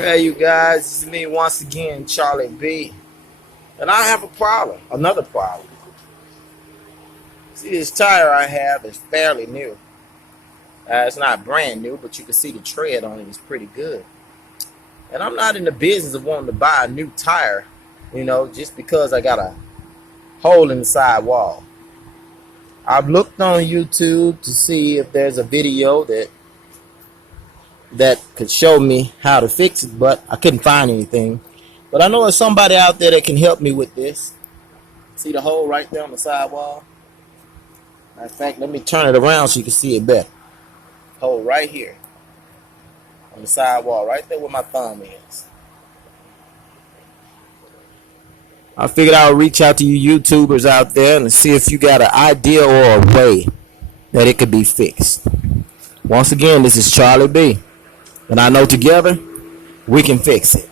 Hey, you guys, this is me once again, Charlie B. And I have a problem, another problem. See, this tire I have is fairly new. It's not brand new, but you can see the tread on it is pretty good. And I'm not in the business of wanting to buy a new tire, just because I got a hole in the sidewall. I've looked on YouTube to see if there's a video that could show me how to fix it, but I couldn't find anything. But I know there's somebody out there that can help me with this. See the hole right there on the sidewall? Matter of fact, let me turn it around so you can see it better. Hole right here on the sidewall, right there where my thumb is. I figured I would reach out to you YouTubers out there and see if you got an idea or a way that it could be fixed. Once again, this is Charlie B. And I know together we can fix it.